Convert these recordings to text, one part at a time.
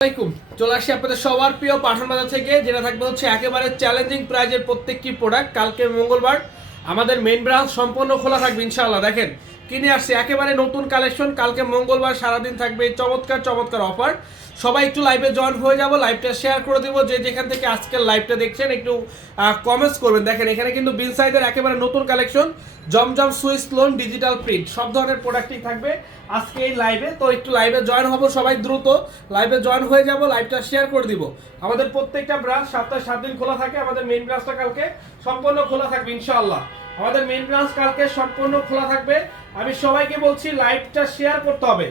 আসসালামাইকুম চলে আসি আপনাদের সবার প্রিয় পাঠান বাজার থেকে, যেটা থাকবে হচ্ছে একেবারে চ্যালেঞ্জিং প্রাইজের প্রত্যেকটি প্রোডাক্ট কালকে মঙ্গলবার আমাদের মেইন ব্রাঞ্চ সম্পূর্ণ খোলা থাকবে ইনশাআল্লাহ। দেখেন, কিনে আসছে একেবারে নতুন কালেকশন কালকে মঙ্গলবার সারাদিন থাকবে চমৎকার চমৎকার অফার সবাই একটু লাইভে জয়েন হয়ে যাব লাইভটা শেয়ার করে দেবো। যে যেখান থেকে আজকের লাইভটা দেখছেন, একটু কমেন্টস করবেন। দেখেন, এখানে কিন্তু বিল সাইজের একেবারে নতুন কালেকশন জমজম সুইস লোন ডিজিটাল প্রিন্ট সব ধরনের প্রোডাক্টই থাকবে। আজকে এই লাইভে তো একটু লাইভে জয়েন হব সবাই দ্রুত। লাইভে জয়েন হয়ে যাব লাইভটা শেয়ার করে দিব। আমাদের প্রত্যেকটা ব্রাঞ্চ সপ্তাহে সাত দিন খোলা থাকে, আমাদের মেইন ব্রাঞ্চটা কালকে সম্পূর্ণ খোলা থাকবে, ইনশাআল্লাহ। আমাদের মেইন ব্রাঞ্চ কালকে সম্পূর্ণ খোলা থাকবে। আমি সবাইকে বলছি লাইভটা শেয়ার করতে হবে।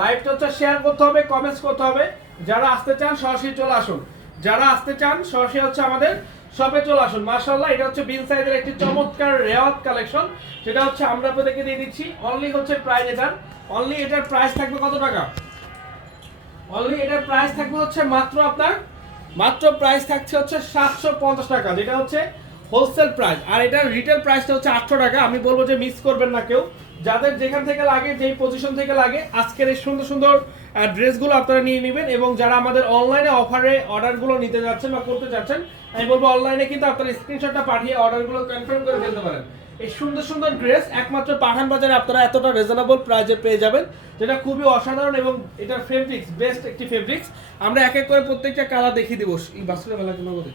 লাইভটা হচ্ছে শেয়ার করতে হবে কমেন্টস করতে হবে। যারা আসতে চান, সরাসরি চলে আসুন। যারা আসতে চান, সরাসরি হচ্ছে আমাদের শপে চলে আসুন। মার্শাল্লাহ এটা হচ্ছে বিন সাইজের একটি চমৎকার রেওয়াত কালেকশন। সেটা হচ্ছে আমরা আপনাদেরকে দিয়ে দিচ্ছি। অনলি হচ্ছে প্রাইস এটার। অনলি এটার প্রাইস থাকবে কত টাকা? অনলি এটার প্রাইস থাকবে হচ্ছে মাত্র আপনার, মাত্র প্রাইস থাকছে হচ্ছে সাতশো পঞ্চাশ টাকা, যেটা হচ্ছে হোলসেল প্রাইস আর এটার রিটেল প্রাইসটা হচ্ছে আটশো টাকা। আমি বলব যে মিস করবেন না কেউ। যাদের যেখান থেকে লাগে, যেই পজিশন থেকে লাগে, আজকের এই সুন্দর সুন্দর ড্রেসগুলো আপনারা নিয়ে নেবেন এবং যারা আমাদের অনলাইনে অফারে অর্ডারগুলো নিতে যাচ্ছেন বা করতে যাচ্ছেন আমি বলব অনলাইনে কিন্তু আপনারা স্ক্রিনশটটা পাঠিয়ে অর্ডারগুলো কনফার্ম করে ফেলতে পারেন। এই সুন্দর সুন্দর ড্রেস একমাত্র পাঠান বাজারে আপনারা এতটা রিজনেবল প্রাইজে পেয়ে যাবেন, যেটা খুবই অসাধারণ এবং এটার ফেব্রিক্স বেস্ট একটি ফেব্রিক্স আমরা এক এক করে প্রত্যেকটা কালার দেখিয়ে দিব। এই বাসুরের বেলা কেন বলে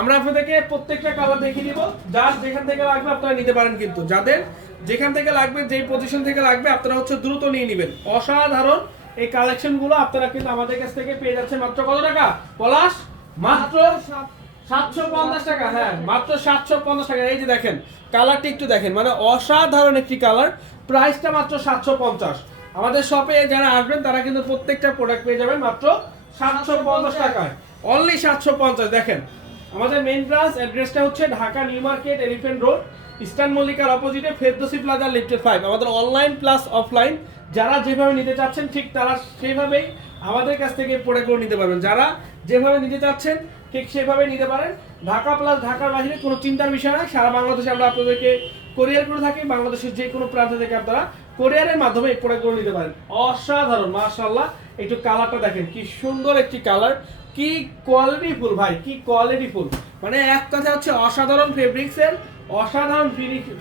আমরা আপনাদেরকে প্রত্যেকটা কালার দেখিয়ে দিব। যার যেখান থেকে লাগবে আপনারা নিতে পারেন কিন্তু। যাদের যেখান থেকে লাগবে, যেই পজিশন থেকে লাগবে, আপনারা হচ্ছে দ্রুত নিয়ে নেবেন। অসাধারণ এই কালেকশনগুলো আপনারা কিন্তু আমাদের কাছ থেকে পেয়ে যাচ্ছেন মাত্র কত টাকা? পলাশ? মাত্র সাতশো পঞ্চাশ টাকা হ্যাঁ মাত্র সাতশো পঞ্চাশ টাকা। এই যে দেখেন কালারটি একটু দেখেন মানে অসাধারণ একটি কালার। প্রাইসটা মাত্র সাতশো পঞ্চাশ। আমাদের শপে যারা আসবেন তারা কিন্তু প্রত্যেকটা প্রোডাক্ট পেয়ে যাবেন মাত্র সাতশো পঞ্চাশ টাকায়। অনলি সাতশো পঞ্চাশ। দেখেন আমাদের মেন ব্রাঞ্চ অ্যাড্রেসটা হচ্ছে Dhaka new market elephant road eastern মল্লিকার অপোজিটে ফেরদোসি প্লাজা লিফটেড ফাইভ আমাদের অনলাইন প্লাস অফলাইন যারা যেভাবে নিতে চাচ্ছেন, ঠিক তারা সেভাবেই আমাদের কাছ থেকে পড়ে করে নিতে পারবেন। যারা যেভাবে নিতে চাচ্ছেন, ঠিক সেভাবে নিতে পারেন। ঢাকা প্লাস ঢাকার বাইরে কোনো চিন্তার বিষয় না সারা বাংলাদেশে আমরা আপনাদেরকে কোরিয়ার করে থাকি। বাংলাদেশের যে কোনো প্রান্ত থেকে আপনারা কোরিয়ারের মাধ্যমে এই প্রোডাক্টগুলো নিতে পারেন। অসাধারণ মার্শাল্লাহ একটু কালারটা দেখেন, কি সুন্দর একটি কালার কি কোয়ালিটি ফুল ভাই, কি কোয়ালিটি ফুল। মানে এক কথা হচ্ছে অসাধারণ ফেব্রিক্সের অসাধারণ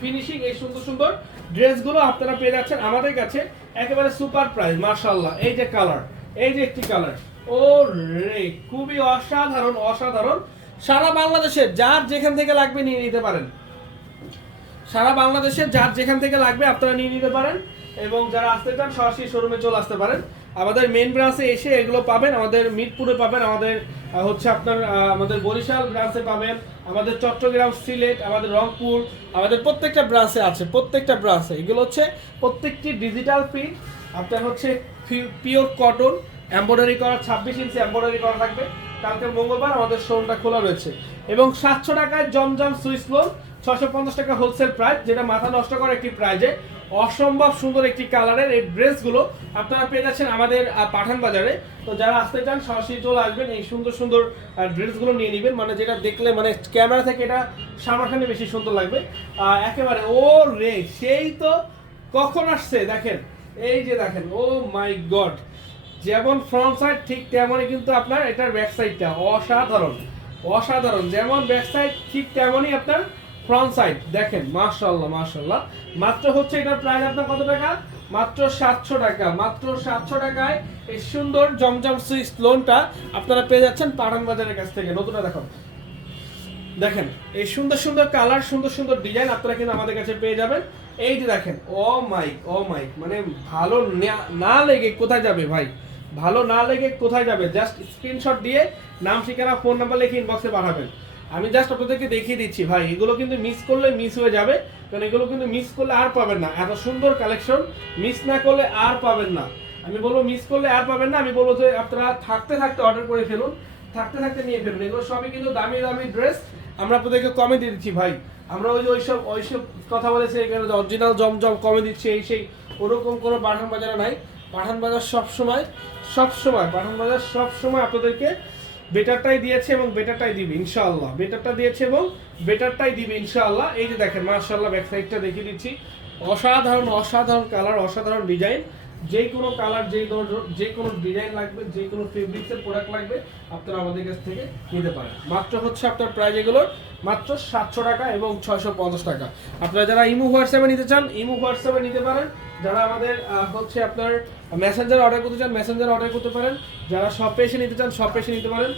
ফিনিশিং এই সুন্দর সুন্দর ড্রেসগুলো আপনারা পেয়ে যাচ্ছেন আমাদের কাছে একেবারে সুপার প্রাইস মার্শাল্লাহ এই যে কালার এই যে একটি কালার ও রে খুবই অসাধারণ অসাধারণ। সারা বাংলাদেশের যার যেখান থেকে লাগবে নিয়ে নিতে পারেন। সারা বাংলাদেশের যার যেখান থেকে লাগবে আপনারা নিয়ে নিতে পারেন এবং যারা আসতে চান সরাসরি শোরুমে চলে আসতে পারেন। আমাদের মেন ব্রাঞ্চে এসে এগুলো পাবেন, আমাদের মিরপুরে পাবেন, আমাদের হচ্ছে আপনার আমাদের বরিশাল ব্রাঞ্চে পাবেন, আমাদের চট্টগ্রাম, সিলেট, আমাদের রংপুর, আমাদের প্রত্যেকটা ব্রাঞ্চে আছে, প্রত্যেকটা ব্রাঞ্চে এগুলো হচ্ছে প্রত্যেকটি ডিজিটাল প্রিন্ট আপনার হচ্ছে পিওর কটন এমব্রয়ডারি করা, ছাব্বিশ ইঞ্চি এমব্রয়ডারি করা থাকবে। কালকে মঙ্গলবার আমাদের শোরুমটা খোলা রয়েছে। এবং সাতশো টাকায় জমজম সুইস লোন ছশো পঞ্চাশ টাকা হোলসেল প্রাইস যেটা মাথা নষ্ট করা একটি প্রাইজে অসম্ভব সুন্দর একটি কালারের এই ড্রেসগুলো আপনারা পেয়ে যাচ্ছেন আমাদের পাঠান বাজারে। তো যারা আসতে চান, সরাসরি চলে আসবেন, এই সুন্দর সুন্দর ড্রেসগুলো নিয়ে নেবেন। মানে যেটা দেখলে মানে ক্যামেরা থেকে এটা সামনাসামনি বেশি সুন্দর লাগবে। একেবারে, ও রে, সেই তো কখন আসছে? দেখেন, এই যে দেখেন, ও মাই গড। যেমন ফ্রন্ট সাইড ঠিক তেমনই কিন্তু আপনার এটার ব্যাক সাইডটা অসাধারণ অসাধারণ। যেমন ব্যাক সাইড ঠিক তেমনই আপনার ফ্রন্ট সাইড দেখেন মাশাল্লাহ মাশাল্লাহ মাত্র হচ্ছে এটার প্রাইস আপনার কত টাকা? মাত্র সাতশো টাকা, মাত্র সাতশো টাকায় এই সুন্দর জমজম সুইস লোনটা আপনারা পেয়ে যাচ্ছেন পাঠান বাজারের কাছ থেকে। নতুনটা দেখো দেখেন, এই সুন্দর সুন্দর কালার সুন্দর সুন্দর ডিজাইন আপনারা কিন্তু আমাদের কাছে পেয়ে যাবেন। এই যে দেখেন, ও মাইক ও মাইক মানে ভালো না লেগে কোথায় যাবে ভাই? ভালো না লেগে কোথায় যাবে? জাস্ট স্ক্রিনশট দিয়ে নাম, ঠিকানা ফোন নাম্বার লিখে ইনবক্সে পাঠাবেন। আমি জাস্ট আপনাদেরকে দেখিয়ে দিচ্ছি, ভাই, এগুলো কিন্তু মিস করলে মিস হয়ে যাবে, কারণ এগুলো কিন্তু মিস করলে আর পাবেন না। এত সুন্দর কালেকশন মিস না করলে আর পাবেন না। আমি বলব মিস করলে আর পাবেন না, আমি বলব যে আপনারা থাকতে থাকতে অর্ডার করে ফেলুন, থাকতে থাকতে নিয়ে ফেলুন। এগুলো সবই কিন্তু দামি দামি ড্রেস আমরা আপনাদেরকে কমে দিয়ে দিচ্ছি, ভাই। আমরা ওই যে ওইসব ওইসব কথা বলেছি এখানে অরিজিনাল জমজম কমে দিচ্ছি, এই সেই, ওরকম কোনো পাঠান বাজারে নাই। পাঠান বাজার সব সময় সব সময় পাঠান বাজার সব সময় আপনাদেরকে বেটারটাই দিয়েছে এবং বেটারটাই দিবি, ইনশাআল্লাহ। বেটারটা দিয়েছে এবং বেটারটাই দিবি, ইনশাআল্লাহ। এই যে দেখেন মার্শাল্লাহ ব্যাক সাইডটা দেখিয়ে দিচ্ছি। অসাধারণ অসাধারণ কালার অসাধারণ ডিজাইন যে কোনো কালার যে যে কোনো ডিজাইন লাগবে, যে কোনো ফেব্রিক্সের প্রোডাক্ট লাগবে, আপনারা আমাদের কাছ থেকে নিতে পারেন। মাত্র হচ্ছে আপনার প্রাইস এগুলোর মাত্র সাতশো টাকা এবং ছয়শো পঞ্চাশ টাকা। আপনারা যারা ইমো হোয়াটসঅ্যাপে নিতে চান, ইমো হোয়াটসঅ্যাপে নিতে পারেন। যারা আমাদের হচ্ছে আপনার মেসেঞ্জার অর্ডার করতে চান মেসেঞ্জার অর্ডার করতে পারেন। যারা শপে এসে নিতে চান শপে এসে নিতে পারেন।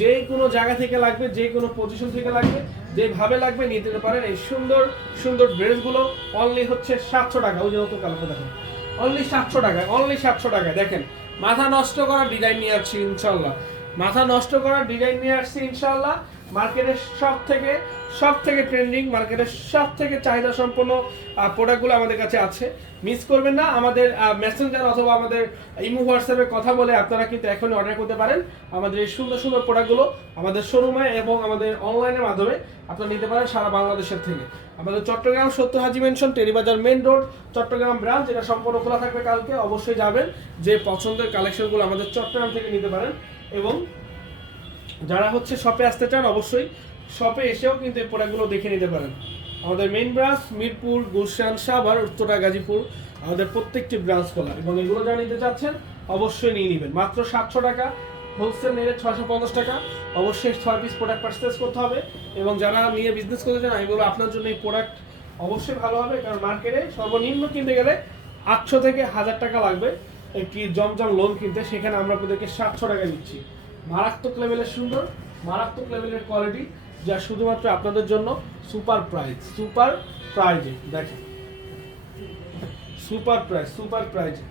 যে কোনো জায়গা থেকে লাগবে, যে কোনো পজিশন থেকে লাগবে, যেভাবে লাগবে নিতে পারেন। এই সুন্দর সুন্দর ড্রেসগুলো অনলি হচ্ছে সাতশো টাকা। ওই যে নতুন কালারটা দেখেন। অনলি সাতশো টাকায় অনলি সাতশো টাকায়। দেখেন, মাথা নষ্ট করার ডিজাইন নিয়ে আসছি, ইনশাল্লাহ। মাথা নষ্ট করার ডিজাইন নিয়ে আসছি, ইনশাল্লাহ। মার্কেটের সব থেকে সব থেকে ট্রেন্ডিং মার্কেটের সব থেকে চাহিদা সম্পন্ন প্রোডাক্টগুলো আমাদের কাছে আছে। মিস করবেন না, আমাদের মেসেঞ্জার অথবা আমাদের ইমো হোয়াটসঅ্যাপে কথা বলে আপনারা কিন্তু এখনই অর্ডার করতে পারেন। আমাদের এই সুন্দর সুন্দর প্রোডাক্টগুলো আমাদের শোরুমে এবং আমাদের অনলাইনের মাধ্যমে আপনারা নিতে পারেন সারা বাংলাদেশের থেকে। আমাদের চট্টগ্রাম সত্য হাজি mansion Terribazar main road Chittagong branch যেটা সম্পূর্ণ খোলা থাকবে কালকে, অবশ্যই যাবেন। যে পছন্দের কালেকশনগুলো আমাদের চট্টগ্রাম থেকে নিতে পারেন এবং যারা হচ্ছে শপে আসতে চান, অবশ্যই শপে এসেও কিন্তু এই প্রোডাক্টগুলো দেখে নিতে পারেন। আমাদের মেইন ব্রাঞ্চ মিরপুর, গুলশান, সাভার, উত্তরা, গাজীপুর, আমাদের প্রত্যেকটি ব্রাঞ্চ খোলা। এবং এগুলো যারা নিতে চাচ্ছেন, অবশ্যই নিয়ে নেবেন। মাত্র সাতশো টাকা হোলসেল নিলে ছয়শো পঞ্চাশ টাকা। অবশ্যই ছয় পিস প্রোডাক্ট পারচেস করতে হবে। এবং যারা নিয়ে বিজনেস করতে চান, আমি বলব আপনার জন্য এই প্রোডাক্ট অবশ্যই ভালো হবে। কারণ মার্কেটে সর্বনিম্ন কিনতে গেলে আটশো থেকে হাজার টাকা লাগবে একটি জমজম লোন কিনতে। সেখানে আমরা আপনাদেরকে সাতশো টাকা দিচ্ছি। মারাত্মক লেভেলের সুন্দর, মারাত্মক লেভেলের কোয়ালিটি যা শুধুমাত্র আপনাদের জন্য সুপার প্রাইজ সুপার প্রাইজে দেখেন। সুপার প্রাইজ সুপার প্রাইজে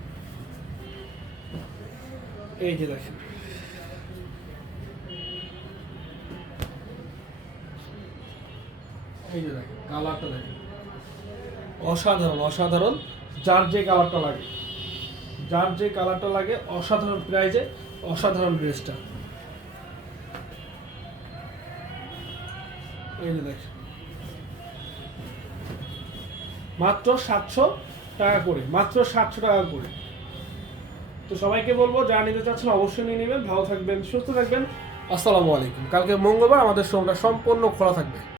এই যে দেখেন। এই যে দেখেন কালারটা দেখেন। অসাধারণ অসাধারণ, যার যে কালারটা লাগে, যার যে কালারটা লাগে, অসাধারণ প্রাইজে অসাধারণ ড্রেসটা এই মাত্র সাতশো টাকা করে, মাত্র সাতশো টাকা করে। তো সবাইকে বলব যা নিতে চাচ্ছেন অবশ্যই নিয়ে নেবেন। ভালো থাকবেন, সুস্থ থাকবেন। আসসালামু আলাইকুম। কালকে মঙ্গলবার আমাদের সঙ্গে সম্পূর্ণ খোলা থাকবে।